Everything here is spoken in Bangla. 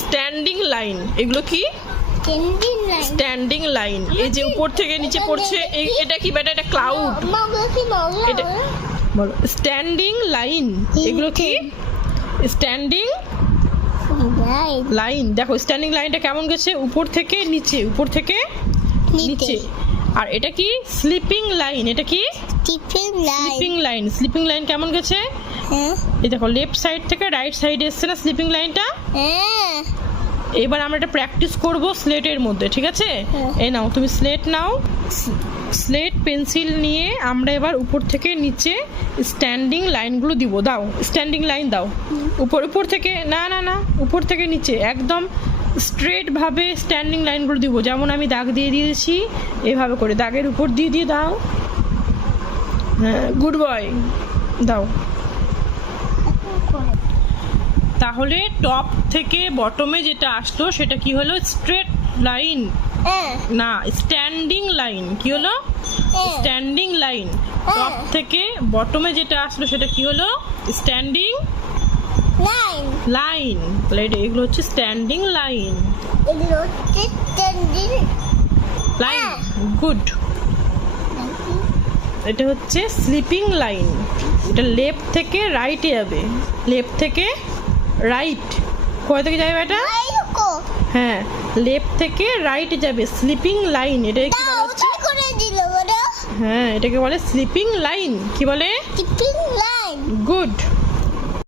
স্ট্যান্ডিং লাইন, এগুলো কি স্ট্যান্ডিং লাইন। এই যে উপর থেকে নিচে পড়ছে, এটা কি বেটা? এটা ক্লাউড। এটা বলো স্ট্যান্ডিং লাইন, এগুলো কি স্ট্যান্ডিং লাইন। দেখো স্ট্যান্ডিং লাইনটা কেমন গেছে, উপর থেকে নিচে, উপর থেকে নিচে। আর এটা কি স্লিপিং লাইন, এটা কি স্লিপিং লাইন। স্লিপিং লাইন কেমন গেছে? এই দেখো লেফট সাইড থেকে রাইট সাইডে এসছে না স্লিপিং লাইনটা। এবার আমরা এটা প্র্যাকটিস করব স্লেটের মধ্যে, ঠিক আছে? এই নাও তুমি স্লেট নাও, স্লেট পেন্সিল নিয়ে আমরা এবার উপর থেকে নিচে স্ট্যান্ডিং লাইনগুলো দিব। দাও স্ট্যান্ডিং লাইন দাও, উপর থেকে না না না, উপর থেকে নিচে একদম স্ট্রেট ভাবে স্ট্যান্ডিং লাইনগুলো দিব। যেমন আমি দাগ দিয়ে দিয়েছি, এভাবে করে দাগের উপর দিয়ে দিয়ে দাও। হ্যাঁ, গুড বয়, দাও। তাহলে টপ থেকে বটমে যেটা আসলো সেটা কি হলো? স্ট্রেট লাইন না, স্ট্যান্ডিং লাইন। কি হলো? Standing line. টপ থেকে বটমে যেটা আসলো সেটা কি হলো? Standing line. এগুলো হচ্ছে স্ট্যান্ডিং লাইন। Line, good. এটা হচ্ছে স্লিপিং লাইন। এটা লেফট থেকে রাইটে যাবে, লেফট থেকে রাইট। কোথা থেকে যাবে এটা? হ্যাঁ, লেফট থেকে রাইটে যাবে, স্লিপিং লাইন। এটা কি বলা হচ্ছে? হ্যাঁ, এটাকে বলে স্লিপিং লাইন। কি বলে? গুড।